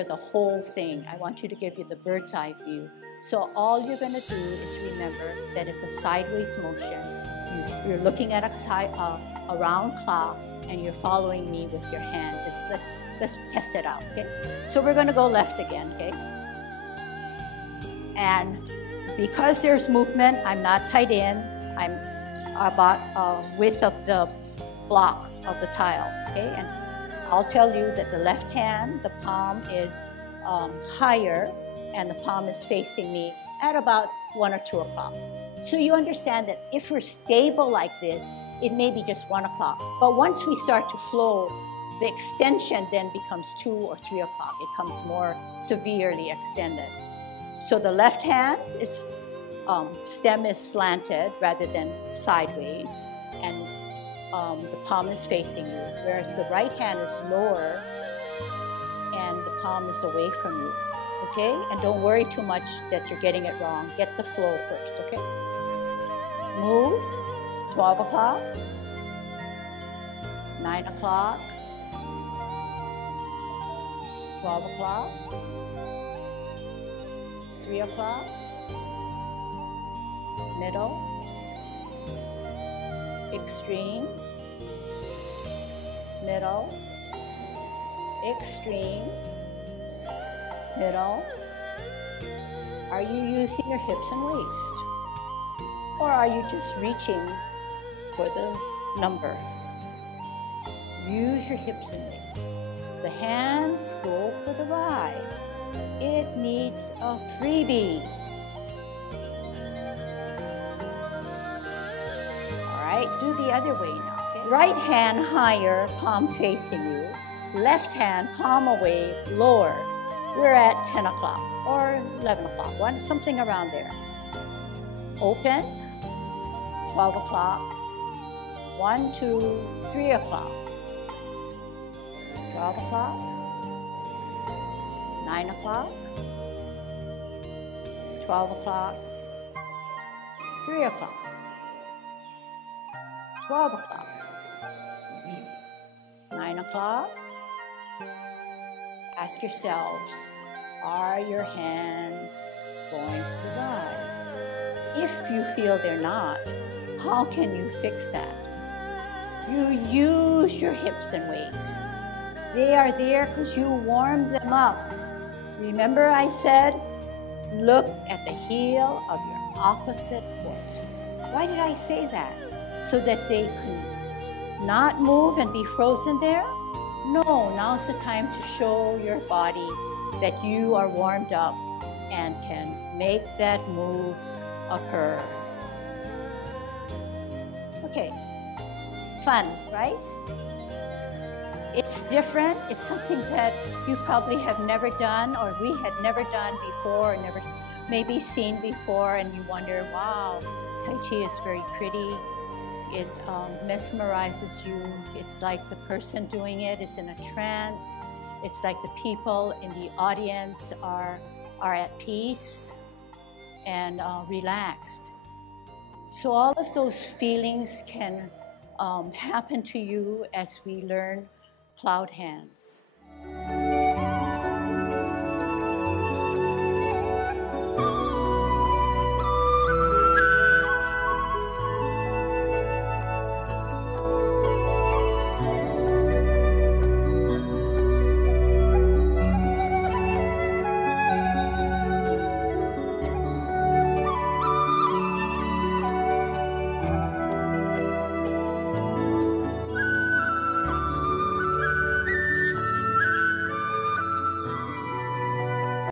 for the whole thing. I want you to give you the bird's eye view. So all you're going to do is remember that it's a sideways motion. You're looking at a round clock, and you're following me with your hands. Let's test it out, okay? So we're going to go left again, okay? And because there's movement, I'm not tied in. I'm about width of the block of the tile, okay? And I'll tell you that the left hand, the palm is higher, and the palm is facing me at about 1 or 2 o'clock. So you understand that if we're stable like this, it may be just 1 o'clock. But once we start to flow, the extension then becomes 2 or 3 o'clock. It becomes more severely extended. So the left hand is, stem is slanted rather than sideways, and the palm is facing you, whereas the right hand is lower and the palm is away from you, okay? And don't worry too much that you're getting it wrong. Get the flow first, okay? Move, 12 o'clock, 9 o'clock, 12 o'clock, 3 o'clock, middle, extreme, middle, extreme, middle. Are you using your hips and waist? Or are you just reaching for the number? Use your hips and waist. The hands go for the ride. It needs a freebie. All right, do the other way now. Okay? Right hand higher, palm facing you. Left hand, palm away, lower. We're at 10 o'clock or 11 o'clock, something around there. Open, 12 o'clock, 1, 2, 3 o'clock, 12 o'clock, 9 o'clock, 12 o'clock, 3 o'clock, 12 o'clock, 9 o'clock. Ask yourselves, are your hands going to ride? If you feel they're not, how can you fix that? You use your hips and waist. They are there because you warmed them up. Remember I said, look at the heel of your opposite foot. Why did I say that? So that they could not move and be frozen there? No, now's the time to show your body that you are warmed up and can make that move occur. Okay, fun, right? It's different. It's something that you probably have never done, or we had never done before, or never maybe seen before, and you wonder, wow, Tai Chi is very pretty. It mesmerizes you. It's like the person doing it is in a trance. It's like the people in the audience are at peace and relaxed. So all of those feelings can happen to you as we learn cloud hands.